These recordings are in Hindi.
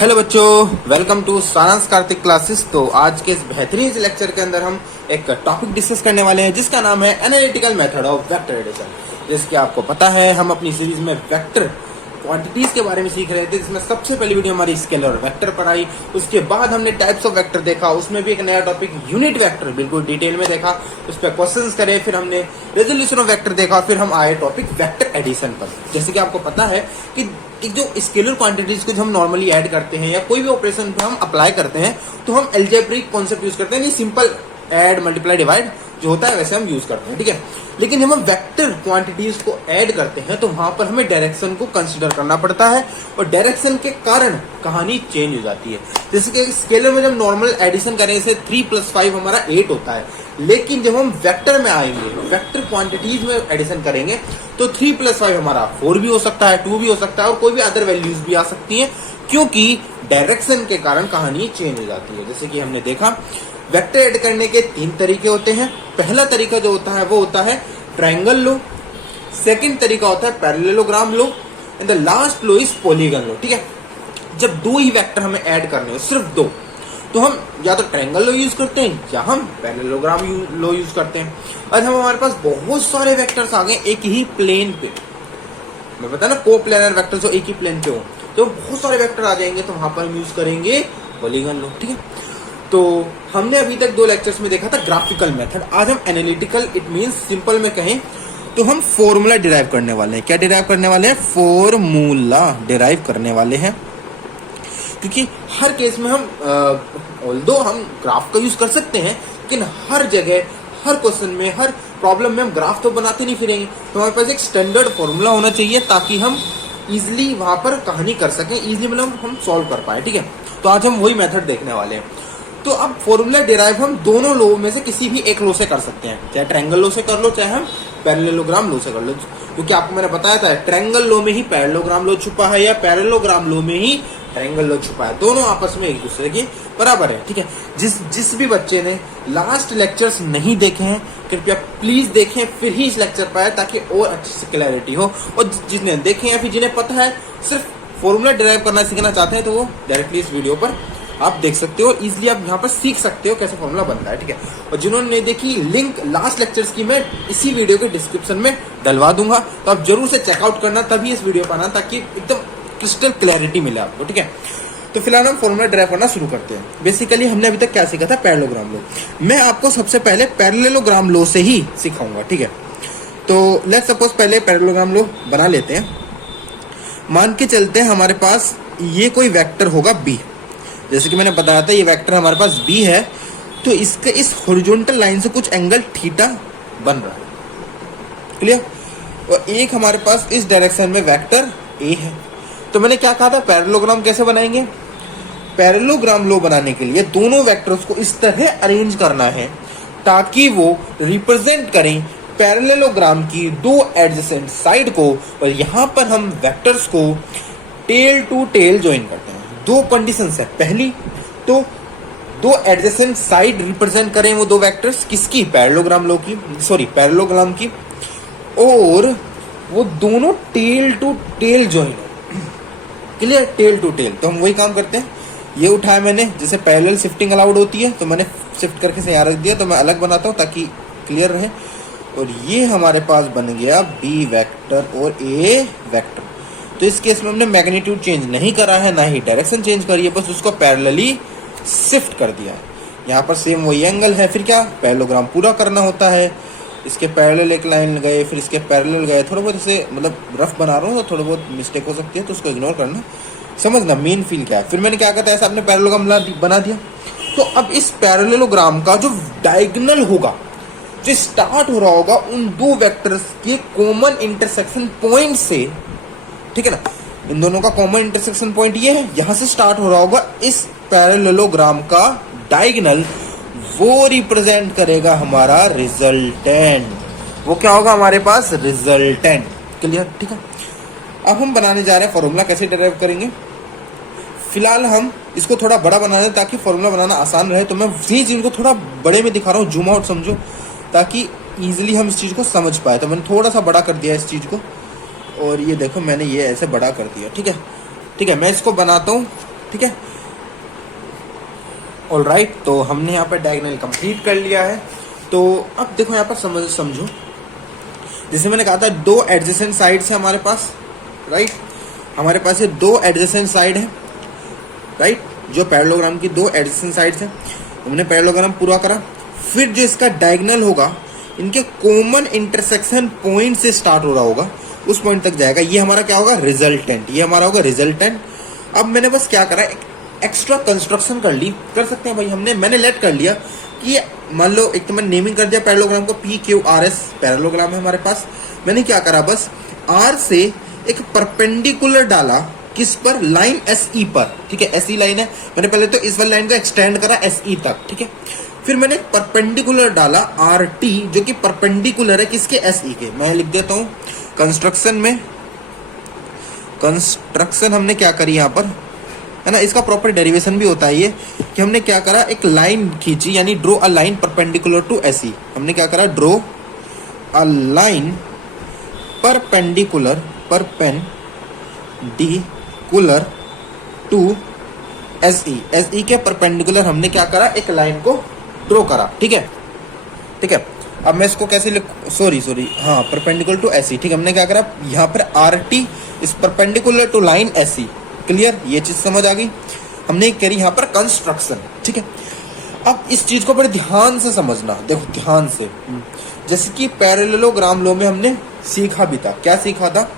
हेलो बच्चों, वेलकम टू सारांश कार्तिक क्लासेस। तो आज के इस बेहतरीन लेक्चर के अंदर हम एक टॉपिक डिस्कस करने वाले हैं जिसका नाम है analytical method of vector addition. जैसे कि आपको पता है, हम अपनी सीरीज में वेक्टर क्वांटिटीज के बारे में सीख रहे थे, जिसमें सबसे पहली वीडियो हमारी स्केलर वेक्टर पर आई। उसके बाद हमने टाइप्स ऑफ वेक्टर देखा, उसमें भी एक नया टॉपिक यूनिट वेक्टर बिल्कुल डिटेल में देखा, उस पर क्वेश्चंस करे। फिर हमने रेजोल्यूशन ऑफ वेक्टर देखा, फिर हम आए टॉपिक वेक्टर एडिशन पर। जैसे कि आपको पता है कि जो स्केलर क्वांटिटीज को जो हम नॉर्मली ऐड करते हैं या कोई भी ऑपरेशन पे हम अप्लाई करते हैं तो हम अलजेब्रिक कॉन्सेप्ट यूज करते हैं, नहीं सिंपल ऐड मल्टीप्लाई डिवाइड जो होता है वैसे हम यूज करते हैं, ठीक है। लेकिन जब हम वेक्टर क्वांटिटीज को ऐड करते हैं तो वहां पर हमें डायरेक्शन को कंसीडर करना पड़ता है और डायरेक्शन के कारण कहानी चेंज हो जाती है। जैसे कि स्केलर में जब नॉर्मल एडिशन करेंगे से 3 + 5 हमारा 8 होता है, लेकिन जब हम वेक्टर में आएंगे, वेक्टर क्वांटिटीज में एडिशन करेंगे तो 3 + 5 हमारा 4 भी हो सकता है, 2 भी हो सकता है और कोई भी अदर वैल्यूज भी आ सकती हैं, क्योंकि डायरेक्शन के कारण कहानी चेंज हो जाती है। जैसे कि हमने देखा, वेक्टर ऐड करने के 3 तरीके होते हैं। पहला तरीका जो होता है वो होता है ट्रायंगल लो, सेकंड तरीका होता है parallelogram law and the last law is polygon law, ठीक है। जब 2 ही वेक्टर हमें ऐड करने हो, सिर्फ 2, तो हम या तो ट्रायंगल लो यूज करते हैं या हम पैरेललोग्राम लो यूज करते हैं। और हम हमारे पास बहुत सारे वेक्टर्स आ गए एक ही प्लेन पे, मैं बता ना कोप्लेनर वेक्टर जो एक ही प्लेन पे हो, तो बहुत सारे वेक्टर आ जाएंगे, तो वहां पर हम यूज करेंगे पॉलीगन लो, ठीक है। तो हमने अभी तक 2 लेक्चर्स में देखा था ग्राफिकल मेथड। आज हम एनालिटिकल, इट मींस सिंपल में कहें तो हम फॉर्मूला डिराइव करने वाले हैं। क्या डिराइव करने वाले हैं? फॉर्मूला डिराइव करने वाले हैं, क्योंकि हर केस में हम ऑल्दो हम ग्राफ का यूज कर सकते हैं, लेकिन हर जगह, हर क्वेश्चन में, हर प्रॉब्लम में हम ग्राफ तो बनाते नहीं फिरेंगे। तो हमारे पास एक स्टैंडर्ड फॉर्मूला होना चाहिए ताकि हम इजिली वहां पर कहानी कर सकें, इजिली मतलब हम सॉल्व कर पाए, ठीक है। तो आज हम वही मेथड देखने वाले हैं। तो अब फॉर्मूला डिराइव हम दोनों लो में से किसी भी एक लो से कर सकते हैं, चाहे ट्रायंगल लो से कर लो, चाहे हम पैरेललोग्राम लो से कर लो, क्योंकि आपको मैंने बताया था ट्रायंगल लो में ही पैरेललोग्राम लो छुपा है या पैरेललोग्राम लो में ही ट्रायंगल लो छुपा है, दोनों आपस में एक दूसरे के बराबर है, ठीक है। जिस भी बच्चे ने लास्ट लेक्चर्स नहीं देखे हैं, कृपया प्लीज देखें, फिर ही इस लेक्चर पर आए, ताकि और अच्छी से क्लैरिटी हो। और जिसने देखे हैं, फिर जिन्हें पता है, सिर्फ फॉर्मूला डिराइव करना सीखना चाहते हैं, तो वो डायरेक्टली इस वीडियो पर आप देख सकते हो, इजीली आप यहाँ पर सीख सकते हो कैसे फॉर्मूला बनता है, ठीक है। और जिन्होंने नहीं देखी, लिंक लास्ट लेक्चर्स की मैं इसी वीडियो के डिस्क्रिप्शन में डलवा दूंगा, तो आप जरूर से चेकआउट करना, तभी इस वीडियो पर आना, ताकि एकदम क्रिस्टल क्लैरिटी मिले आपको, ठीक है। तो फिलहाल हम फॉर्मूला ड्राइव करना शुरू करते हैं। बेसिकली हमने अभी तक क्या सीखा था? पैरेललोग्राम लो। मैं आपको सबसे पहले पैरेललोग्राम लो से ही सिखाऊंगा, ठीक है। तो लेट्स सपोज पहले पैरेललोग्राम लो बना लेते हैं। मान के चलते हैं हमारे पास ये कोई वेक्टर होगा बी, जैसे कि मैंने बताया था ये वेक्टर हमारे पास बी है, तो इसके इस हॉरिजॉन्टल लाइन से कुछ एंगल थीटा बन रहा है, क्लियर। और एक हमारे पास इस डायरेक्शन में वेक्टर ए है। तो मैंने क्या कहा था, पैरेललोग्राम कैसे बनाएंगे? पैरेललोग्राम लो बनाने के लिए दोनों वेक्टर्स को इस तरह अरेंज करना है ताकि वो रिप्रेजेंट करें पैरेललोग्राम की 2 एडजेसेंट साइड को, और यहाँ पर हम वेक्टर्स को टेल टू टेल ज्वाइन करते हैं। 2 कंडीशंस है। पहली तो 2 एडजेसेंट साइड रिप्रेजेंट करें वो 2 वेक्टर्स, किसकी? पैरेललोग्राम लो की, सॉरी पैरेललोग्राम की, और वो दोनों टेल टू टेल ज्वाइन हो, क्लियर, टेल टू टेल। तो हम वही काम करते हैं। ये उठाया मैंने, जैसे पैरेलल शिफ्टिंग अलाउड होती है, तो मैंने शिफ्ट करके से यहाँ रख दिया, तो मैं अलग बनाता हूँ ताकि क्लियर रहे। और ये हमारे पास बन गया बी वेक्टर और ए वेक्टर। तो इस केस में हमने मैग्नीट्यूड चेंज नहीं करा है, ना ही डायरेक्शन चेंज करी है, बस उसको पैरेलली शिफ्ट कर दिया है। यहाँ पर सेम वही एंगल है, फिर क्या, पैरेललोग्राम पूरा करना होता है। इसके पैरेलल एक लाइन गए, फिर इसके पैरेलल गए, थोड़ा बहुत इसे मतलब रफ बना रहा हूँ तो थोड़ा बहुत मिस्टेक हो सकती है, तो उसको इग्नोर करना, समझना मेन फील क्या है। फिर मैंने क्या कहता है, ऐसा आपने पैरेललोग्राम बना दिया। तो अब इस पैरेललोग्राम का जो डायगोनल होगा, जो स्टार्ट हो रहा होगा उन 2 वेक्टर्स के कॉमन इंटरसेक्शन पॉइंट से, ठीक है ना, इन दोनों का कॉमन इंटरसेक्शन पॉइंट ये है, यहां से स्टार्ट हो रहा होगा इस पैरेललोग्राम का डायगोनल, वो रिप्रेजेंट करेगा हमारा रिजल्टेंट। वो क्या होगा हमारे पास? रिजल्टेंट, क्लियर, ठीक है। अब हम बनाने जा रहे हैं फॉर्मूला, कैसे डिराइव करेंगे। फिलहाल हम इसको थोड़ा बड़ा बना दें ताकि फॉर्मूला बनाना आसान रहे। तो मैं ये चीज को थोड़ा बड़े में दिखा रहा हूँ, जूम आउट समझो, ताकि इजीली हम इस चीज को समझ पाए। तो मैंने थोड़ा सा बड़ा कर दिया इस चीज को, और ये देखो मैंने ये ऐसे बड़ा कर दिया, ठीक है। मैं इसको बनाता हूँ ठीक है। ऑलराइट, तो हमने यहाँ पर डायगोनल कंप्लीट कर लिया है। तो अब देखो यहाँ पर समझो, जैसे मैंने कहा था दो एडजेसेंट साइड्स है हमारे पास, राइट। हमारे पास ये दो एडजेसेंट साइड है, राइट, जो पैरेललोग्राम की दो एडजेसेंट साइड्स है। हमने पैरेललोग्राम पूरा करा, फिर जो इसका डायगोनल होगा इनके कॉमन इंटरसेक्शन पॉइंट से स्टार्ट हो रहा होगा, उस पॉइंट तक जाएगा। ये हमारा क्या होगा, रिजल्टेंट, ये हमारा होगा रिजल्टेंट। अब मैंने बस क्या करा, एक्स्ट्रा कंस्ट्रक्शन कर सकते हैं भाई। मैंने लेट कर लिया कि मान लो एक तो मैंने नेमिंग कर दिया पैरेललोग्राम को, PQRS पैरेललोग्राम है हमारे पास। मैंने क्या करा, बस R से एक परपेंडिकुलर डाला, किस पर, लाइन SE पर, ठीक है, SE लाइन है। मैंने पहले तो इस वाली लाइन को एक्सटेंड करा SE तक, ठीक है। फिर मैंने परपेंडिकुलर डाला RT, जो कि परपेंडिकुलर है किसके, SE के। मैं लिख देता हूं कंस्ट्रक्शन में, कंस्ट्रक्शन हमने क्या करी यहाँ पर, है ना, इसका प्रॉपर डेरिवेशन भी होता है ये, कि हमने क्या करा, एक लाइन खींची, यानी draw a line perpendicular to SE। हमने क्या करा, draw a line perpendicular to SE के परपेंडिकुलर हमने क्या करा, एक लाइन को ड्रॉ करा, ठीक है, ठीक है। अब मैं इसको कैसे लिख, सॉरी हाँ, परपेंडिकुलर टू SE, ठीक है। हमने क्या करा, यहाँ पर RT इस perpendicular to line SE, clear, ये चीज समझ आ गई। हमने करी यहाँ पर कंस्ट्रक्शन, ठीक है। अब इस चीज को बड़े ध्यान से समझना, देखो ध्यान से। जैसे कि पैरेललोग्राम लॉ में हमने सीखा भी था, क्या सीखा था,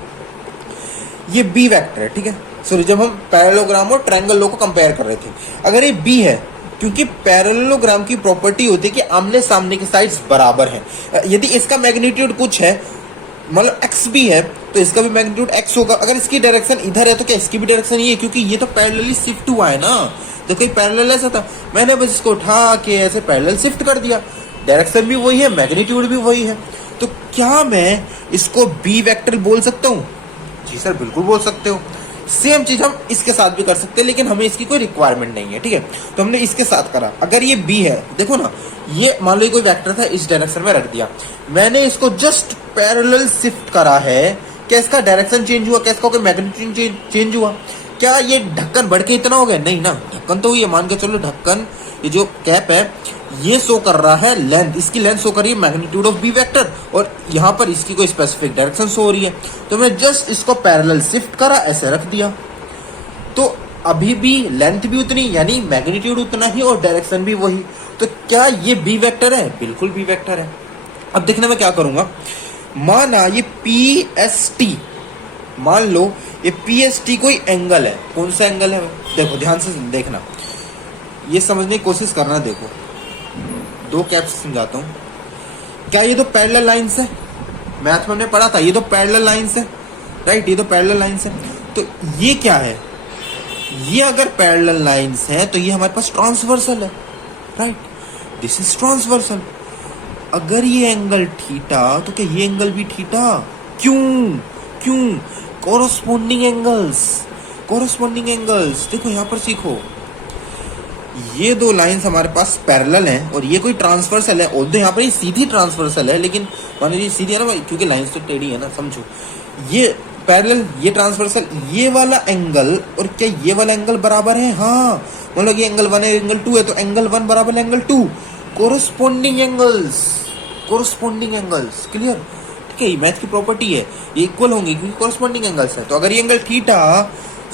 ये B वेक्टर है, ठीक है। सॉरी, जब हम पैरेललोग्राम और ट्रायंगल लॉ को कंपेयर कर रहे थे, अगर ये B है, क्योंकि पैरेललोग्राम की प्रॉपर्टी होती है कि आमने सामने की साइड्स बराबर हैं। यदि इसका मैग्नीट्यूड कुछ है, मतलब x भी है, तो इसका भी मैग्नीट्यूड x होगा। अगर इसकी डायरेक्शन इधर है तो क्या इसकी भी डायरेक्शन ये है, क्योंकि ये तो पैरेलली शिफ्ट हुआ है ना। तो कहीं पैरेलल ऐसा था, मैंने बस इसको उठा के ऐसे पैरेलल शिफ्ट कर दिया, डायरेक्शन भी वही है, मैग्नीट्यूड भी वही है। तो क्या मैं इसको B वेक्टर बोल सकता हूँ? जी सर, बिल्कुल बोल सकते हो। सेम चीज हम इसके साथ भी कर सकते हैं, लेकिन हमें इसकी कोई रिक्वायरमेंट नहीं है, ठीक है। तो हमने इसके साथ करा। अगर ये B है, देखो ना, ये मान लो कोई वेक्टर था, इस डायरेक्शन में रख दिया, मैंने इसको जस्ट पैरेलल शिफ्ट करा है, क्या इसका डायरेक्शन चेंज हुआ, क्या इसका कोई मैग्नीट्यूड चेंज हुआ, क्या ये ढक्कन बढ़ के इतना हो गया? नहीं ना, ढक्कन तो ये मान के चलो, ढक्कन ये जो कैप है ये शो कर रहा है लेंथ, इसकी लेंथ शो कर रही है मैग्नीट्यूड ऑफ B वेक्टर, और यहाँ पर इसकी कोई स्पेसिफिक डायरेक्शन शो हो रही है। तो मैं जस्ट इसको पैरेलल शिफ्ट करा, ऐसे रख दिया, तो अभी भी लेंथ भी उतनी, यानी मैग्नीट्यूड उतना ही और डायरेक्शन भी वही। तो क्या ये B वेक्टर है? बिल्कुल B वेक्टर है। अब देखना मैं क्या करूंगा, माना ये PST, मान लो ये PST कोई एंगल है, कौन सा एंगल है, देखो ध्यान से देखना, ये समझने की कोशिश करना। देखो दो कैप्स समझाता हूँ। क्या ये तो पैरेलल लाइंस है, मैथ में हमने पढ़ा था, ये तो पैरेलल लाइंस है, राइट, ये तो पैरेलल लाइंस है। तो ये क्या है, ये अगर पैरेलल लाइंस है तो ये हमारे पास ट्रांसवर्सल है, राइट, दिस इज ट्रांसवर्सल। अगर ये एंगल थीटा, तो क्या ये एंगल भी थीटा? क्यों? कोरोस्पोंडिंग एंगल्स, देखो यहाँ पर सीखो, ये दो लाइंस हमारे पास पैरेलल हैं और ये कोई ट्रांसवर्सल है। और यहाँ पर ये सीधी ट्रांसवर्सल है, लेकिन मान लीजिए सीधी है ना, क्योंकि लाइंस तो टेढ़ी है ना, समझो। ये पैरेलल, ये ट्रांसवर्सल, ये वाला एंगल और क्या ये वाला एंगल बराबर है? हाँ, मतलब ये एंगल 1 है, एंगल 2 है, तो एंगल 1 बराबर है एंगल 2। कोरोस्पोंडिंग एंगल्स, क्लियर, ठीक है। मैथ की प्रॉपर्टी है, ये इक्वल होंगे क्योंकि कोरोस्पोंडिंग एंगल्स है। तो अगर ये एंगल थीटा,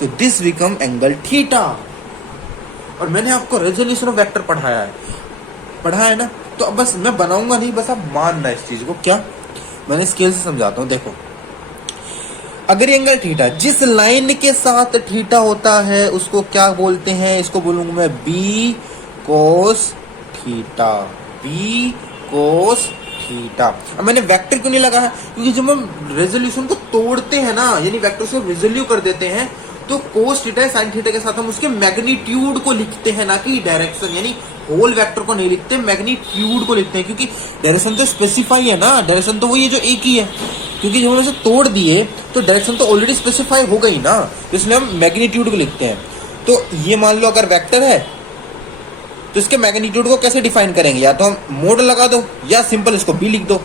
तो दिस बिकम एंगल थीटा। और मैंने आपको रेजोल्यूशन ऑफ वेक्टर पढ़ाया है ना, तो अब बस मैं बनाऊंगा नहीं, बस आप मानना इस चीज को। क्या, मैंने स्केल से समझाता हूँ। देखो, अगर एंगल थीटा, जिस लाइन के साथ थीटा होता है उसको क्या बोलते हैं? इसको बोलूंगा मैं B cos theta, B cos theta. अब मैंने वेक्टर क्यों नहीं लगा है? क्योंकि जब हम रेजोल्यूशन को तोड़ते हैं ना, यानी वेक्टर से रिजोल्यू कर देते हैं, तो कोस थीटा साइन थीटा के साथ हम उसके मैग्नीट्यूड को लिखते हैं, ना कि डायरेक्शन, यानी होल वेक्टर को नहीं लिखते, मैग्नीट्यूड को लिखते हैं। क्योंकि डायरेक्शन तो स्पेसिफाई है ना, डायरेक्शन तो वही है जो एक ही है, क्योंकि जब हम उसे तोड़ दिए तो डायरेक्शन तो ऑलरेडी स्पेसिफाई हो गई ना, इसलिए हम मैग्नीट्यूड को लिखते हैं। तो ये मान लो अगर वेक्टर है तो इसके मैग्नीट्यूड को कैसे डिफाइन करेंगे? या तो हम मोड लगा दो या सिंपल इसको B लिख दो।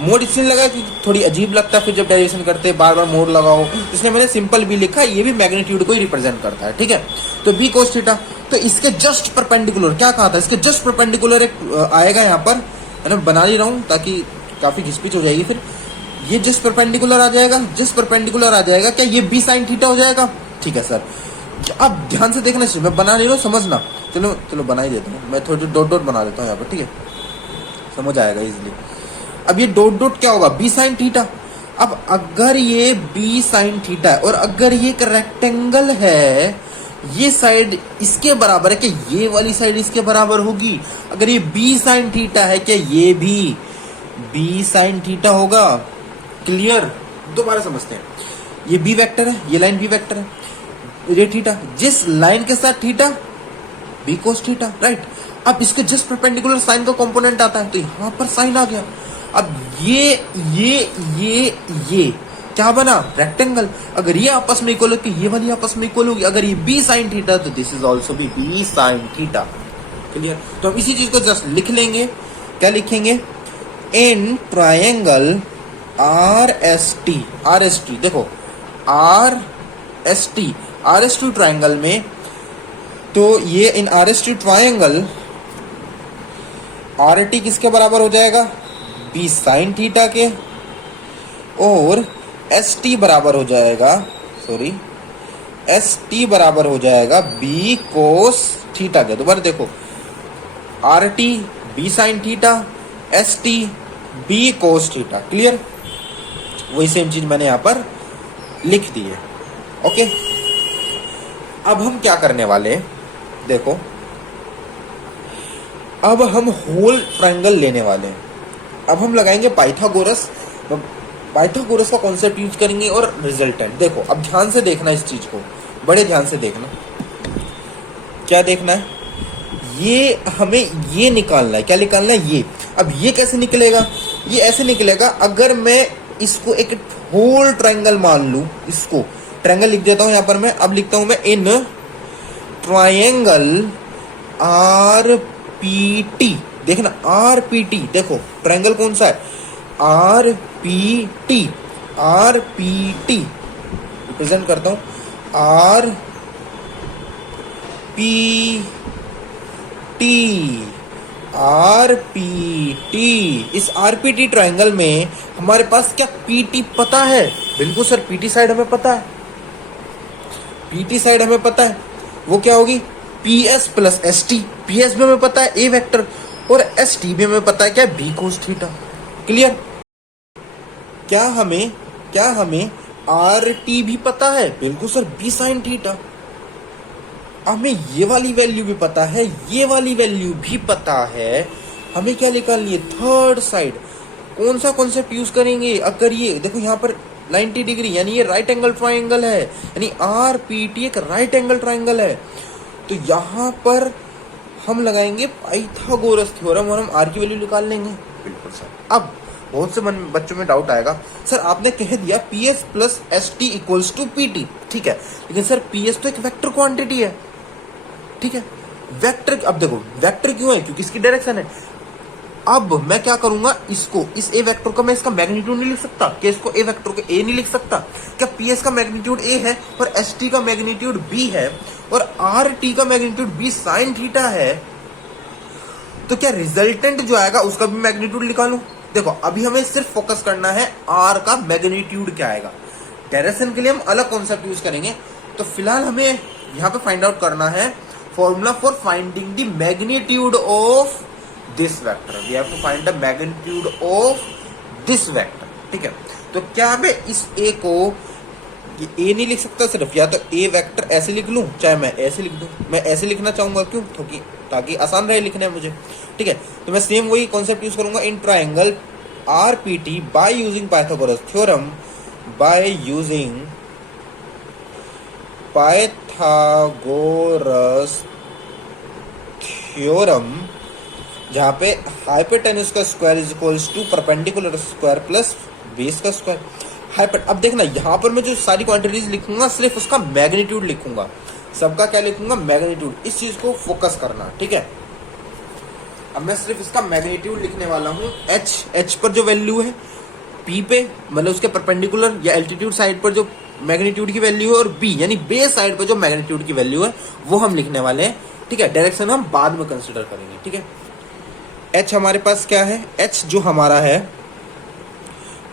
मोड इसलिए लगा कि थोड़ी अजीब लगता है फिर जब डेरिवेशन करते हैं बार बार मोड लगाओ, इसलिए मैंने सिंपल बी लिखा। ये भी मैग्नीट्यूड को ही रिप्रेजेंट करता है, ठीक है। तो बी कोस थीटा, तो इसके जस्ट परपेंडिकुलर क्या कहा था, इसके जस्ट परपेंडिकुलर एक आएगा यहाँ पर, है ना, बना ही रहा हूँ ताकि काफी घिसपिच हो जाएगी फिर। ये जिस परपेंडिकुलर आ जाएगा, जिस परपेंडिकुलर आ जाएगा, क्या ये बी साइन थीटा हो जाएगा? ठीक है सर, अब ध्यान से देखना चाहिए, मैं बना नहीं रहा हूँ, समझना। चलो बना ही देता हूँ, मैं थोड़ी डॉट डॉट बना देता हूँ यहाँ पर, ठीक है, समझ आएगा इजिली। अब ये डॉट डॉट क्या होगा, बी साइन थीटा। अब अगर ये बी साइन थीटा है और अगर ये एक रेक्टेंगल है, ये साइड इसके बराबर है, क्या ये वाली साइड इसके बराबर होगी? अगर ये बी साइन थीटा है, क्या ये भी बी साइन थीटा होगा? क्लियर? दोबारा समझते हैं। ये बी वेक्टर है, ये लाइन बी वेक्टर है, ये थीटा, जिस लाइन के साथ theta B cos theta, right. अब इसके जस्ट परपेंडिकुलर साइन का कंपोनेंट आता है, तो यहां पर साइन आ गया। अब ये क्या बना, रेक्टेंगल। अगर ये आपस में इक्वल होगी, ये वाली आपस में इक्वल होगी। अगर ये बी साइन थीटा, तो this is also be sine theta. Clear? तो हम इसी चीज को जस्ट लिख लेंगे। क्या लिखेंगे? इन ट्रायंगल आर एस टी, देखो आर एस टी ट्रायंगल में, तो ये इन R S T triangle R T किसके बराबर हो जाएगा? बी साइन थीटा के, और एस टी बराबर हो जाएगा, एस टी बराबर हो जाएगा बी कोस थीटा के। दोबारा देखो, R T B sine theta, S T B cos theta. Clear? वही सेम चीज मैंने यहां पर लिख दी है। ओके, अब हम क्या करने वाले हैं, देखो, अब हम होल ट्रायंगल लेने वाले हैं। अब हम लगाएंगे पाइथागोरस का कॉन्सेप्ट यूज करेंगे और रिजल्टेंट। देखो, अब ध्यान से देखना इस चीज को, बड़े ध्यान से देखना। क्या देखना है? ये हमें ये निकालना है। क्या निकालना है? ये। अब ये कैसे निकलेगा? ये ऐसे निकलेगा, अगर मैं इसको एक होल ट्रायंगल मान लूं, इसको ट्रायंगल लिख देता हूं यहां पर मैं। अब लिखता हूं मैं इन ट्रायंगल आर पी टी। देखना, आर पी टी, देखो ट्रायंगल कौन सा है? Are P T. Are P T represent करता हूं, are P T, are P T. इस आर पी टी ट्रायंगल में हमारे पास क्या पी टी पता है? बिल्कुल सर, पी टी साइड हमें पता है, पी टी साइड हमें पता है। वो क्या होगी? P S plus S T. P S भी हमें पता है, ए वेक्टर, और एस टी भी हमें पता है, क्या? B cos theta. क्लियर? क्या हमें आर टी भी पता है? बिल्कुल सर, बी साइन थीटा। हमें ये वाली वैल्यू भी पता है, ये वाली वैल्यू भी पता है। हमें क्या निकालनी है? Third side. कौन सा कॉन्सेप्ट यूज करेंगे? अगर ये देखो यहाँ पर 90 डिग्री, यानी ये राइट एंगल ट्राइंगल है, यानी आर पी टी एक राइट एंगल ट्राइंगल है। तो यहाँ पर हम लगाएंगे पाइथागोरस थ्योरम और हम आर की वैल्यू निकाल लेंगे। बिल्कुल सर। अब बहुत से बच्चों में डाउट आएगा, सर आपने कह दिया P S plus S T equals to P T, ठीक है, लेकिन सर पी एस तो एक वेक्टर क्वांटिटी है, ठीक है, वेक्टर। अब देखो वेक्टर क्यों है? क्योंकि इसकी डायरेक्शन है। अब मैं क्या करूंगा, इसको, इस ए वेक्टर को मैं इसका मैग्नीट्यूड नहीं लिख सकता? क्या इसको ए वेक्टर को ए नहीं लिख सकता? क्या पी एस का मैग्नीट्यूड ए है और एस टी का मैग्नीट्यूड बी है और आर टी का मैग्नीट्यूड बी साइन थीटा है? तो क्या रिजल्टेंट जो आएगा उसका भी मैग्नीट्यूड निकालूं? देखो अभी हमें सिर्फ फोकस करना है आर का मैग्नीट्यूड क्या आएगा। डायरेक्शन के लिए हम अलग कॉन्सेप्ट यूज करेंगे। तो फिलहाल हमें यहाँ पे फाइंड आउट करना है formula for finding the magnitude of this vector. We have to find the magnitude of this vector, ठीक है। तो क्या मैं इस ए को, ये ए नहीं लिख सकता सिर्फ, या तो ए वेक्टर ऐसे लिख लूं, चाहे मैं ऐसे लिख दूं। मैं ऐसे लिखना चाहूंगा, क्यों? ताकि आसान रहे लिखने मुझे, ठीक है। तो मैं सेम वही कॉन्सेप्ट यूज करूंगा in triangle R P T by using Pythagoras theorem, by using Pythagoras theorem, जहां पे हाइपोटेन्यूज का square is equals to perpendicular square plus base का स्क्वायर। अब देखना, यहां पर मैं जो सारी क्वांटिटीज लिखूंगा सिर्फ उसका मैग्नीट्यूड लिखूंगा, सबका क्या लिखूंगा? मैग्नीट्यूड। इस चीज को फोकस करना, ठीक है। अब मैं सिर्फ इसका मैग्नीट्यूड लिखने वाला हूँ। एच पर जो वैल्यू है, पी पे मतलब उसके परपेंडिकुलर या एल्टीट्यूड साइड पर जो मैग्नीट्यूड की वैल्यू है, और बी यानी बेस साइड पर जो मैग्नीट्यूड की वैल्यू है वो हम लिखने वाले हैं। ठीक है, डायरेक्शन हम बाद में कंसिडर करेंगे। ठीक है, एच हमारे पास क्या है, एच जो हमारा है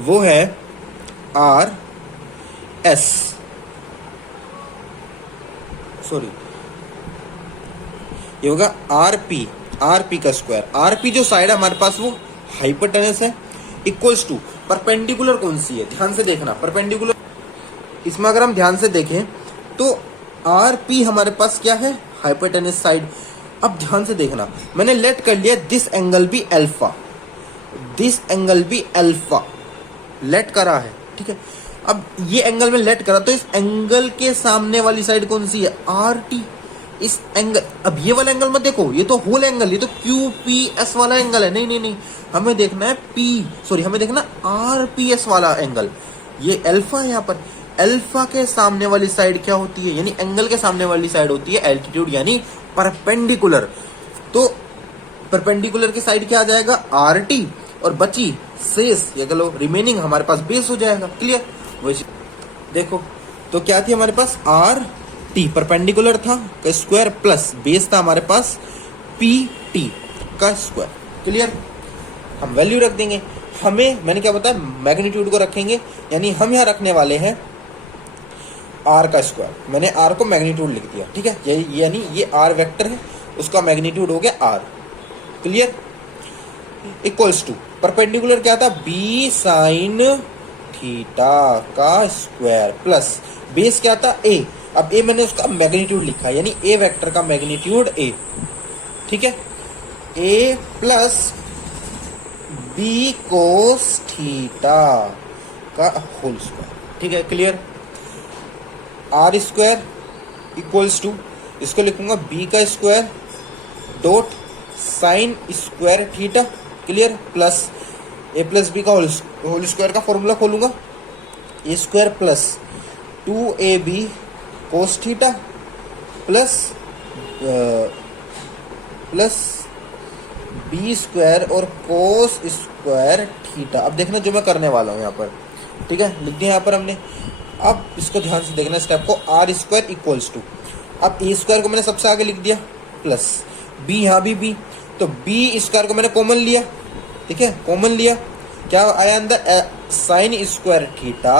वो है आर एस, सॉरी ये होगा आर पी का स्क्वायर। आर पी जो साइड है हमारे पास वो हाइपोटेनस है, इक्वल्स टू परपेंडिकुलर कौन सी है, ध्यान से देखना। परपेंडिकुलर इसमें अगर हम ध्यान से देखें तो आर पी हमारे पास क्या है, हाइपोटेनस साइड। अब ध्यान से देखना, मैंने लेट कर लिया दिस एंगल भी अल्फा, दिस एंगल भी अल्फा लेट करा है। ठीक है, अब ये एंगल में लेट करा तो इस एंगल के सामने वाली साइड कौन सी है, आर टी। इस एंगल, अब ये वाला एंगल मत देखो, ये तो होल एंगल, ये तो क्यू पी एस वाला एंगल है। नहीं नहीं नहीं, हमें देखना है हमें देखना आर पी एस वाला एंगल। ये अल्फा है, यहाँ पर अल्फा के सामने वाली साइड क्या होती है, यानी एंगल के सामने वाली साइड होती है एल्टीट्यूड यानी परपेंडिकुलर। तो परपेंडिकुलर की साइड क्या आ जाएगा, आर टी, और बची शेष ये कह लो रिमेनिंग हमारे पास बेस हो जाएगा। क्लियर, वैसे देखो तो क्या थी हमारे पास, आर टी परपेंडिकुलर था का स्क्वायर प्लस बेस था हमारे पास पी टी का स्क्वायर। क्लियर, हम वैल्यू रख देंगे। हमें मैंने क्या बताया, मैग्नीट्यूड को रखेंगे, यानी हम यहाँ रखने वाले हैं आर का स्क्वायर। मैंने आर को मैग्नीट्यूड लिख दिया। ठीक है, यानी ये आर वेक्टर है, उसका मैग्नीट्यूड हो गया R. Clear, equals to perpendicular क्या था, बी साइन थीटा का स्क्वायर प्लस बेस क्या था, ए। अब ए मैंने उसका मैग्नीट्यूड लिखा, यानी ए वेक्टर का मैग्नीट्यूड ए। ठीक है, A plus B cos theta का होल स्क्वायर। ठीक है, clear. R square equals to, इसको लिखूंगा बी का square dot sine square theta. Clear, plus A plus B का होल स्क्वायर का फॉर्मूला खोलूंगा, A square plus 2ab cos theta plus B square और कोस स्क्वायर थीटा। अब देखना जो मैं करने वाला हूँ यहाँ पर। ठीक है, लिख दिया यहाँ पर हमने। अब इसको ध्यान से देखना स्टेप को, आर स्क्वायर इक्वल्स टू, अब ए स्क्वायर को मैंने सबसे आगे लिख दिया प्लस बी, यहाँ भी बी, तो बी स्क्वायर को मैंने कॉमन लिया। ठीक है, कॉमन लिया, क्या आया अंदर, sign square theta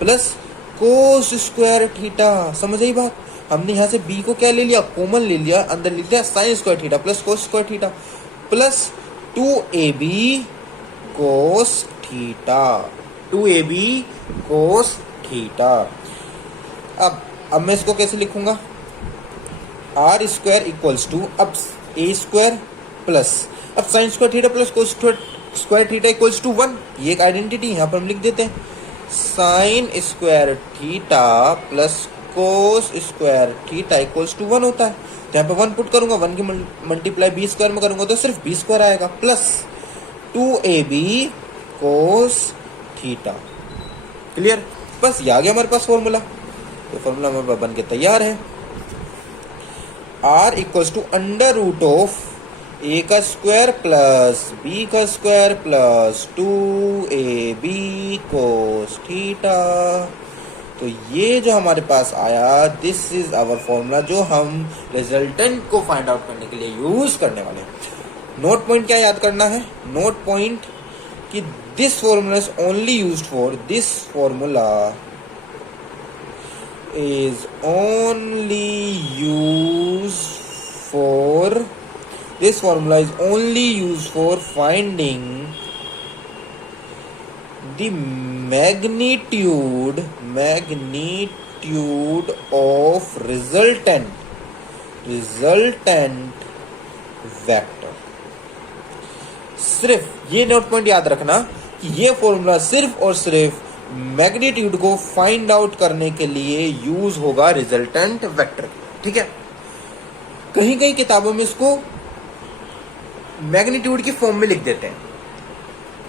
plus cos square theta. समझ आई बात, हमने यहाँ से बी को क्या ले लिया, कॉमन ले लिया, अंदर लिख दिया sign square theta plus cos square theta plus 2ab cos theta, 2ab cos theta. अब मैं इसको कैसे लिखूंगा, आर स्क्वायर इक्वल्स टू, अब ए स्क्वायर प्लस, अब sine square theta plus cos square theta equals to 1। ये एक आइडेंटिटी यहाँ पर हम लिख देते हैं, sine square theta plus cos square theta equals to 1 होता है। तो यहाँ पे 1 पुट करूंगा, 1 की मल्टीप्लाई बी स्क्वायर में करूंगा तो सिर्फ बी स्क्वायर आएगा plus 2ab cos theta. Clear, बस ये आ गया हमारे पास फॉर्मूला। तो फॉर्मूला हमारे पास बन के तैयार है, R equals to under root of A का स्क्वायर प्लस बी का square plus 2ab cos theta. तो ये जो हमारे पास आया, दिस इज आवर फॉर्मूला जो हम रिजल्टेंट को फाइंड आउट करने के लिए यूज करने वाले हैं। नोट पॉइंट क्या याद करना है, नोट पॉइंट कि this formula is only used for, this formula is only used for, this formula is only used for finding the magnitude of resultant vector। सिर्फ ये नोट पॉइंट याद रखना कि ये फॉर्मूला सिर्फ और सिर्फ मैग्नीट्यूड को फाइंड आउट करने के लिए यूज होगा रिजल्टेंट वेक्टर। ठीक है, कहीं कहीं किताबों में इसको मैग्नीट्यूड की फॉर्म में लिख देते हैं।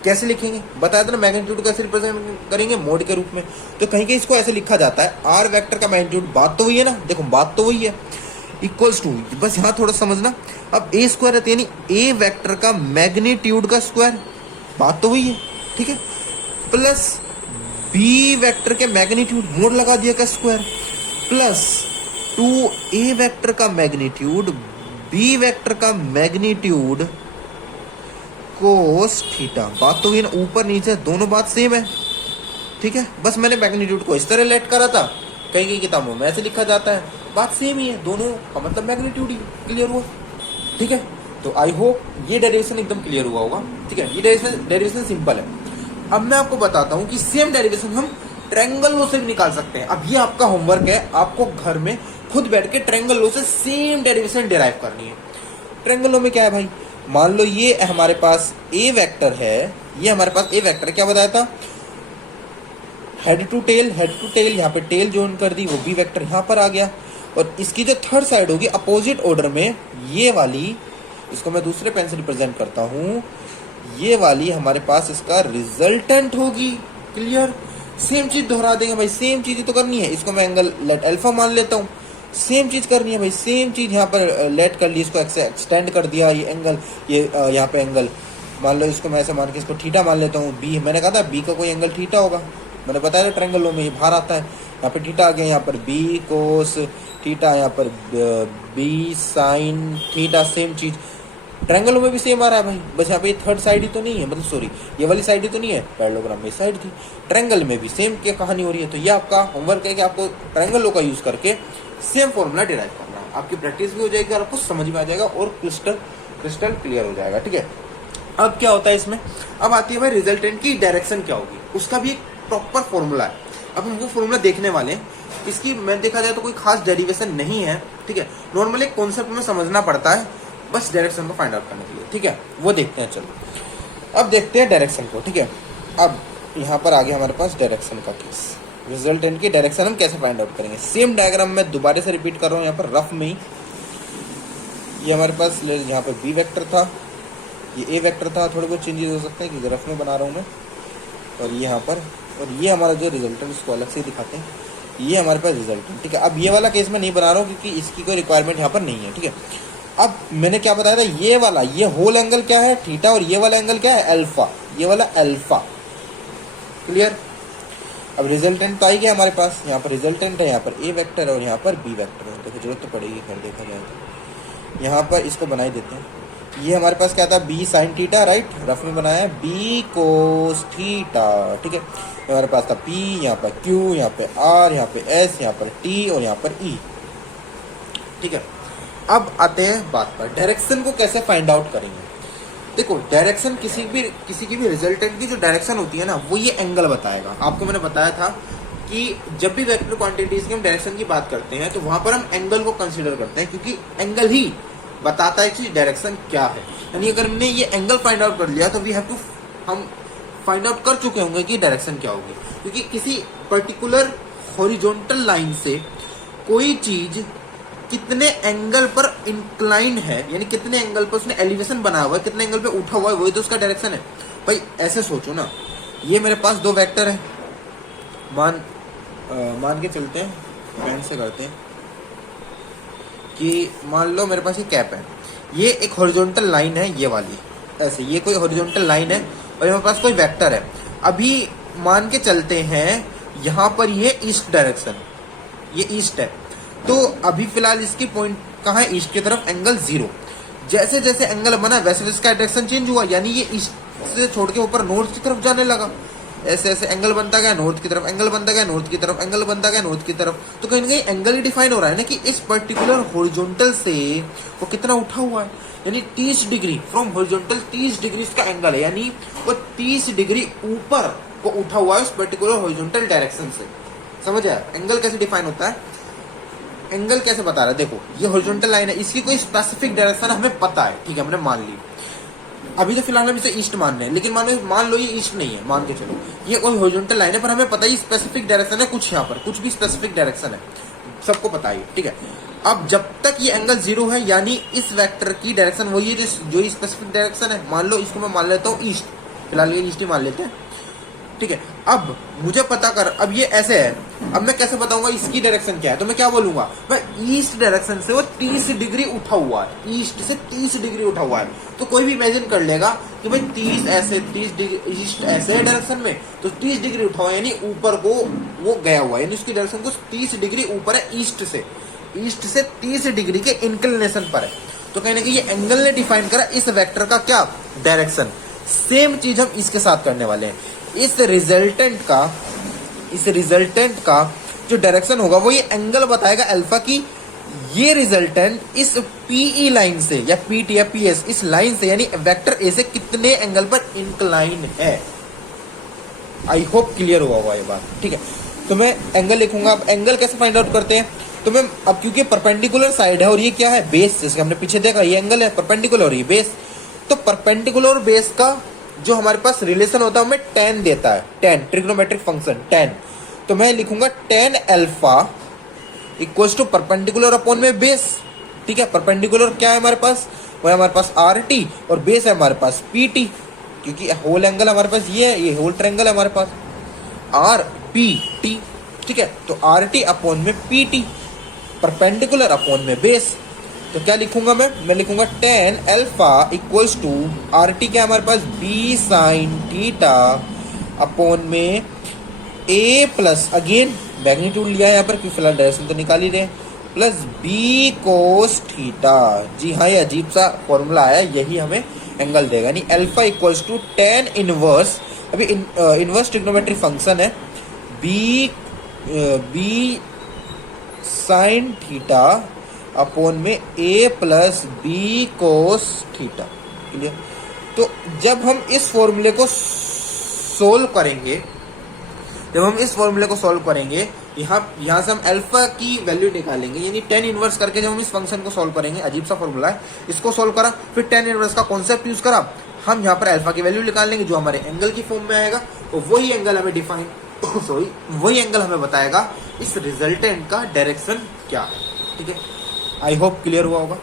कैसे लिखेंगे बताया था ना, मैग्नीट्यूड कैसे रिप्रेजेंट करेंगे, मोड के रूप में। तो कहीं कहीं इसको ऐसे लिखा जाता है, आर वेक्टर का मैग्नीट्यूड, बात तो वही है ना, देखो बात तो वही है, इक्वल्स टू, बस यहाँ थोड़ा समझना, अब ए स्क्वायर है यानी ए वेक्टर का मैग्नीट्यूड का स्क्वायर, बात तो हुई है, ठीक है, प्लस बी वेक्टर के मैग्नीट्यूड मोड लगा दिया का स्क्वायर, प्लस 2a वेक्टर का मैग्नीट्यूड बी वेक्टर का मैग्नीट्यूड कोस थीटा, बात तो हुई ना, ऊपर नीचे दोनों बात सेम है, ठीक है, बस मैंने मैग्नीट्यूड को इस तरह लेट करा था, कहीं कहीं किताबों में ऐसे लिखा जाता है, बात सेम ही है, दोनों का मतलब मैग्नीट्यूड ही, क्लियर हुआ, ठीक है। तो आई होप ये डेरिवेशन एकदम क्लियर हुआ होगा, ठीक है, ये डेरिवेशन सिंपल है। अब मैं आपको बताता हूँ कि सेम डेरिवेशन हम ट्रायंगल लॉ से भी निकाल सकते हैं। अब ये आपका होमवर्क है, आपको घर में खुद बैठ के ट्रायंगल लॉ से सेम डेरिवेशन डिराइव करनी है। ट्रायंगल लॉ में क्या है भाई, मान लो ये हमारे पास ए वेक्टर है, ये हमारे पास ए वेक्टर क्या बताया था, हेड टू टेल, यहाँ पे टेल ज्वाइन कर दी, वो बी वेक्टर यहाँ पर आ गया, और इसकी जो थर्ड साइड होगी अपोजिट ऑर्डर में, ये वाली, इसको मैं दूसरे पेन से रिप्रेजेंट करता हूँ, ये वाली हमारे पास इसका रिजल्टेंट होगी, क्लियर। सेम चीज दोहरा देंगे भाई, सेम चीज ही तो करनी है, इसको मैं एंगल लेट अल्फा मान लेता हूँ, सेम चीज करनी है भाई, सेम चीज यहाँ पर लेट कर ली, इसको एक्सटेंड कर दिया, ये एंगल, ये यहाँ पे एंगल मान लो, इसको मैं ऐसे मान के इसको थीटा मान लेता हूँ, बी, मैंने कहा था बी का कोई एंगल थीटा होगा, मैंने बताया था ट्रायंगल लॉ में ये बाहर आता है, यहाँ पे थीटा आ गया, यहाँ पर बी कोस थीटा, यहाँ पर बी साइन थीटा, सेम चीज ट्रायंगल लॉ में भी सेम आ रहा है भाई, बस यहाँ पे थर्ड साइड ही तो नहीं है, मतलब सॉरी ये वाली साइड ही तो नहीं है, पैरेललोग्राम में साइड थी, ट्रायंगल में भी सेम क्या कहानी हो रही है। तो ये आपका होमवर्क है कि आपको ट्रायंगल लॉ का यूज करके सेम फॉर्मूला डिराइव करना है, आपकी प्रैक्टिस भी हो जाएगी और आपको समझ में आ जाएगा और क्रिस्टल क्लियर हो जाएगा, ठीक है। अब क्या होता है इसमें, अब आती है भाई रिजल्टेंट की डायरेक्शन क्या होगी, उसका भी एक प्रॉपर फॉर्मूला है। अब हम वो फॉर्मूला देखने वाले हैं, इसकी मैं देखा जाए तो कोई खास डेरिवेशन नहीं है, ठीक है, नॉर्मली कॉन्सेप्ट में समझना पड़ता है बस डायरेक्शन को फाइंड आउट करने के लिए, ठीक है, वो देखते हैं। चलो अब देखते हैं डायरेक्शन को, ठीक है। अब यहाँ पर आ गया हमारे पास डायरेक्शन का केस, रिजल्टेंट की डायरेक्शन हम कैसे फाइंड आउट करेंगे। सेम डायग्राम में दोबारा से रिपीट कर रहा हूँ यहाँ पर रफ में ही, ये हमारे पास यहाँ पर बी वेक्टर था, ये ए वेक्टर था, थोड़े बहुत चेंजेस हो सकते हैं क्योंकि रफ में बना रहा हूँ मैं, और ये यहाँ पर, और ये हमारा जो रिजल्टेंट इसको अलग से दिखाते हैं, ये हमारे पास रिजल्टेंट, ठीक है। अब ये वाला केस मैं नहीं बना रहा हूँ क्योंकि इसकी कोई रिक्वायरमेंट यहाँ पर नहीं है, ठीक है। अब मैंने क्या बताया था, ये वाला, ये होल एंगल क्या है थीटा, और ये वाला एंगल क्या है अल्फा, ये वाला अल्फा, क्लियर। अब रिजल्टेंट तो आई गया हमारे पास, यहाँ पर रिजल्टेंट है, यहाँ पर ए वेक्टर है और यहाँ पर बी वेक्टर है, देखो जरूरत तो पड़ेगी खैर देखा जाए तो। यहाँ पर इसको बनाई देते हैं, ये हमारे पास क्या था, B sine theta, right, rough में बनाया बी कोस थीटा, ठीक है। हमारे पास था पी, यहाँ पर क्यू, यहाँ पे आर, यहाँ पे एस, यहाँ पर टी और यहाँ पर ई, ठीक है। अब आते हैं बात पर, डायरेक्शन को कैसे फाइंड आउट करेंगे। देखो डायरेक्शन किसी की भी रिजल्टेंट की जो डायरेक्शन होती है ना, वो ये एंगल बताएगा। आपको मैंने बताया था कि जब भी वेक्टर क्वांटिटीज की हम डायरेक्शन की बात करते हैं तो वहां पर हम एंगल को कंसीडर करते हैं, क्योंकि एंगल ही बताता है कि डायरेक्शन क्या है। यानी अगर हमने ये एंगल फाइंड आउट कर लिया तो वी हैव टू, हम फाइंड आउट कर चुके होंगे कि डायरेक्शन क्या होगी, क्योंकि किसी पर्टिकुलर हॉरिजॉन्टल लाइन से कोई चीज कितने एंगल पर इंक्लाइन है, यानी कितने एंगल पर उसने एलिवेशन बनाया हुआ है, कितने एंगल पे उठा हुआ है, वही तो उसका डायरेक्शन है भाई। ऐसे सोचो ना, ये मेरे पास दो वेक्टर है, मान के चलते हैं, पेन से करते हैं कि मान लो मेरे पास ये कैप है, ये एक हॉरिजॉन्टल लाइन है, ये वाली ऐसे, ये कोई हॉरिजॉन्टल लाइन है और मेरे पास कोई वेक्टर है। अभी मान के चलते हैं यहाँ पर ये ईस्ट डायरेक्शन, ये ईस्ट है, तो अभी फिलहाल इसकी पॉइंट कहाँ है, ईस्ट की तरफ, एंगल 0। जैसे जैसे एंगल बना वैसे वैसे इसका डायरेक्शन चेंज हुआ, यानी ये ईस्ट से छोड़ के ऊपर नॉर्थ की तरफ जाने लगा। ऐसे ऐसे एंगल बनता गया नॉर्थ की तरफ, एंगल बनता गया नॉर्थ की तरफ, एंगल बनता गया नॉर्थ की तरफ। तो कहीं ना कहीं एंगल ही डिफाइन हो रहा है ना कि इस पर्टिकुलर हॉरिजॉन्टल से वो कितना उठा हुआ है, यानी 30 डिग्री फ्रॉम हॉरिजॉन्टल 30 डिग्री इसका एंगल है, यानी वो 30 डिग्री ऊपर वो उठा हुआ है उस पर्टिकुलर हॉरिजॉन्टल डायरेक्शन से। समझ आया एंगल कैसे डिफाइन होता है, एंगल कैसे बता रहा है। देखो ये हॉरिजॉन्टल लाइन है, इसकी कोई स्पेसिफिक डायरेक्शन हमें पता है, ठीक है, हमने मान ली। अभी तो फिलहाल हम इसे ईस्ट मान रहे हैं, लेकिन मान लो ये ईस्ट नहीं है, मान के चलो ये कोई हॉरिजॉन्टल लाइन है, पर हमें पता है स्पेसिफिक डायरेक्शन है, कुछ यहाँ पर कुछ भी स्पेसिफिक डायरेक्शन है, सबको पता है, ठीक है। अब जब तक ये एंगल 0 है, यानी इस वेक्टर की डायरेक्शन वही है जो स्पेसिफिक डायरेक्शन है। मान लो इसको मैं मान लेता हूँ ईस्ट, फिलहाल ये ईस्ट ही मान लेते हैं। ठीक है। अब मुझे पता कर, अब ये ऐसे है, अब मैं कैसे बताऊंगा इसकी डायरेक्शन क्या है, तो मैं क्या बोलूंगा, मैं ईस्ट डायरेक्शन से वो 30 डिग्री उठा हुआ है, ईस्ट से 30 डिग्री उठा हुआ है, तो कोई भी इमेजिन कर लेगा कि भाई 30 ऐसे, 30 डिग्री ईस्ट ऐसे डायरेक्शन में, तो 30 डिग्री उठा हुआ है यानी ऊपर को वो गया हुआ है, यानी उसकी डायरेक्शन कुछ 30 डिग्री ऊपर है ईस्ट से 30 डिग्री के इंक्लिनेशन पर है। तो कहने कि ये एंगल ने डिफाइन करा इस वेक्टर का क्या डायरेक्शन। सेम चीज हम इसके साथ करने वाले हैं। इस रिजल्टेंट का जो डायरेक्शन होगा वो ये एंगल बताएगा अल्फा की, ये रिजल्टेंट इस पीई लाइन से या पीटी या पीएस इस लाइन से यानी वेक्टर ए से कितने एंगल पर इंक्लाइन है। आई होप क्लियर हुआ होगा ये बात, ठीक है। तो मैं एंगल लिखूंगा। अब एंगल कैसे फाइंड आउट करते हैं, तो मैं अब क्योंकि परपेंडिकुलर साइड है और ये क्या है बेस, जैसे हमने पीछे देखा ये एंगल है परपेंडिकुलर और ये बेस, तो परपेंडिकुलर और बेस का जो हमारे पास रिलेशन होता है हमें tan देता है, tan ट्रिग्नोमेट्रिक फंक्शन tan। तो मैं लिखूंगा tan alpha equals to perpendicular upon में बेस, ठीक है। परपेंडिकुलर क्या है हमारे पास, वो है हमारे पास RT और बेस है हमारे पास PT, क्योंकि होल एंगल हमारे पास ये है, ये होल ट्रायंगल है हमारे पास RPT, ठीक है। तो RT अपॉन में PT, परपेंडिकुलर अपॉन में बेस। तो क्या लिखूंगा मैं लिखूंगा tan alpha equals to RT क्या हमारे पास B sin थीटा अपॉन में A प्लस अगेन मैग्नीट्यूड लिया है यहाँ पर क्योंकि फिलहाल डायरेक्शन तो निकाल ही रहे, प्लस B cos थीटा। जी हाँ, ये अजीब सा फॉर्मूला आया, यही हमें एंगल देगा, यानी alpha equals to tan inverse, अभी इनवर्स ट्रिग्नोमेट्री फंक्शन है B sin थीटा अपॉन में A plus B cos theta. Clear. तो जब हम इस फॉर्मूले को सोल्व करेंगे, यहाँ से हम अल्फा की वैल्यू निकालेंगे, यानी tan इनवर्स करके जब हम इस फंक्शन को सॉल्व करेंगे, अजीब सा फॉर्मूला है, इसको सॉल्व करा फिर tan इनवर्स का कॉन्सेप्ट यूज करा, हम यहाँ पर अल्फा की वैल्यू निकाल लेंगे जो हमारे एंगल की फॉर्म में आएगा, तो वही एंगल हमें बताएगा इस रिजल्टेंट का डायरेक्शन क्या है, ठीक है। आई होप क्लियर हुआ होगा,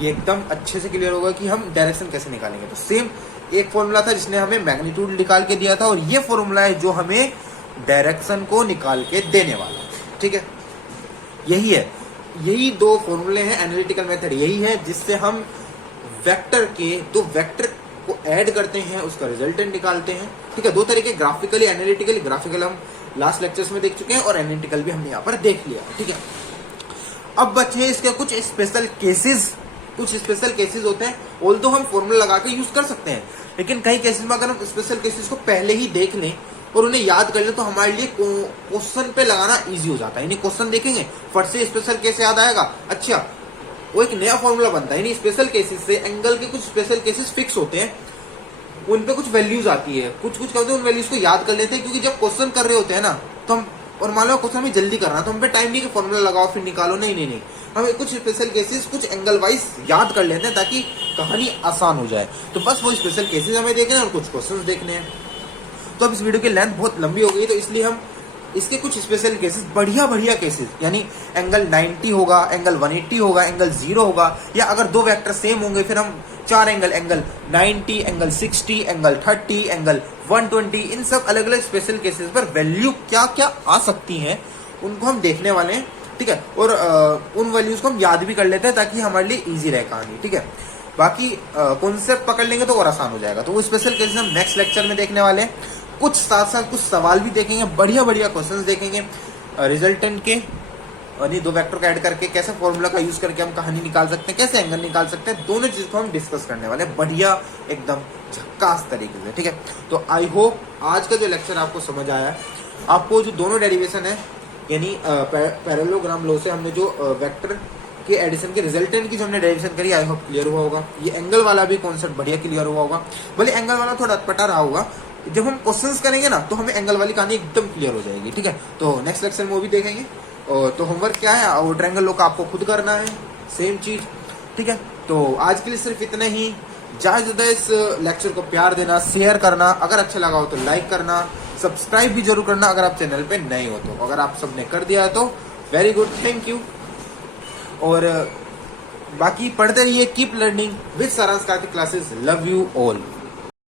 ये एकदम अच्छे से क्लियर होगा कि हम डायरेक्शन कैसे निकालेंगे। तो सेम एक फॉर्मूला था जिसने हमें मैग्नीट्यूड निकाल के दिया था, और ये फॉर्मूला है जो हमें डायरेक्शन को निकाल के देने वाला है, ठीक है। यही दो फॉर्मूले हैं, एनालिटिकल मेथड यही है जिससे हम वेक्टर के दो वेक्टर को ऐड करते हैं, उसका रिजल्टेंट निकालते हैं, ठीक है। दो तरीके, ग्राफिकली एनालिटिकली। ग्राफिकल हम लास्ट लेक्चर्स में देख चुके हैं और एनालिटिकल भी हमने यहाँ पर देख लिया, ठीक है। अब बचे इसके कुछ स्पेशल केसेस होते हैं, ऑल्दो हम फॉर्मूला लगा के यूज कर सकते हैं, लेकिन कई केसेस में अगर हम स्पेशल केसेस को पहले ही देख लें और उन्हें याद कर लें तो हमारे लिए क्वेश्चन पे लगाना इजी हो जाता है। यानी क्वेश्चन देखेंगे फट से स्पेशल केस याद आएगा, अच्छा वो एक नया फॉर्मूला बनता है। यानी स्पेशल केसेस से एंगल के कुछ स्पेशल केसेस फिक्स होते हैं, उन पे कुछ वैल्यूज आती है, कुछ करते हैं, उन वैल्यूज को याद कर लेते हैं, क्योंकि जब क्वेश्चन कर रहे होते हैं ना तो हम, और मान लो क्वेश्चन में जल्दी करना, तो हम पे टाइम नहीं कि फॉर्मूला लगाओ फिर निकालो, नहीं, हमें कुछ स्पेशल केसेस कुछ एंगल वाइज याद कर लेते हैं ताकि कहानी आसान हो जाए। तो बस वो स्पेशल केसेस हमें देखने हैं और कुछ क्वेश्चंस देखने हैं। तो अब इस वीडियो की लेंथ बहुत लंबी हो गई, तो इसलिए हम इसके कुछ स्पेशल केसेस, बढ़िया केसेस, यानी एंगल 90 होगा, एंगल 180 होगा, एंगल 0 होगा, या अगर दो वेक्टर सेम होंगे फिर हम चार एंगल 90, एंगल 60, एंगल 30, एंगल 120, इन सब अलग अलग स्पेशल केसेस पर वैल्यू क्या क्या आ सकती हैं उनको हम देखने वाले हैं, ठीक है। और उन वैल्यूज को हम याद भी कर लेते हैं ताकि हमारे लिए इजी रहे कहानी, ठीक है। बाकी कॉन्सेप्ट पकड़ लेंगे तो और आसान हो जाएगा। तो वो स्पेशल केसेस हम नेक्स्ट लेक्चर में देखने वाले हैं। कुछ साथ साथ कुछ सवाल भी देखेंगे, बढ़िया क्वेश्चंस देखेंगे रिजल्टेंट के, और ये दो वेक्टर को ऐड करके कैसे फॉर्मूला का यूज करके हम कहानी निकाल सकते हैं, कैसे एंगल निकाल सकते हैं, दोनों चीज को हम डिस्कस करने वाले हैं बढ़िया एकदम झक्कास तरीके से, ठीक है। तो आई होप आज का जो लेक्चर आपको समझ आया है। आपको जो दोनों डेरिवेशन है, यानी पैरेललोग्राम लॉ से हमने जो वेक्टर के एडिशन के रिजल्टेंट की जो हमने डेरिवेशन करी, आई होप क्लियर हुआ होगा। ये एंगल वाला भी कॉन्सेप्ट बढ़िया क्लियर हुआ होगा, भले एंगल वाला थोड़ा अटपटा रहा होगा, जब हम क्वेश्चंस करेंगे ना तो हमें एंगल वाली कहानी एकदम क्लियर हो जाएगी, ठीक है। तो नेक्स्ट लेक्चर में वो भी देखेंगे। और तो होमवर्क क्या है, और ट्रायंगल लॉ का आपको खुद करना है, सेम चीज, ठीक है। तो आज के लिए सिर्फ इतना ही। ज्यादा इस लेक्चर को प्यार देना, शेयर करना, अगर अच्छा लगा हो तो लाइक करना, सब्सक्राइब भी जरूर करना अगर आप चैनल पे नए हो तो। अगर आप सबने कर दिया तो वेरी गुड, थैंक यू। और बाकी पढ़ते रहिए, कीप लर्निंग विद सारांश Kartik classes. Love you all.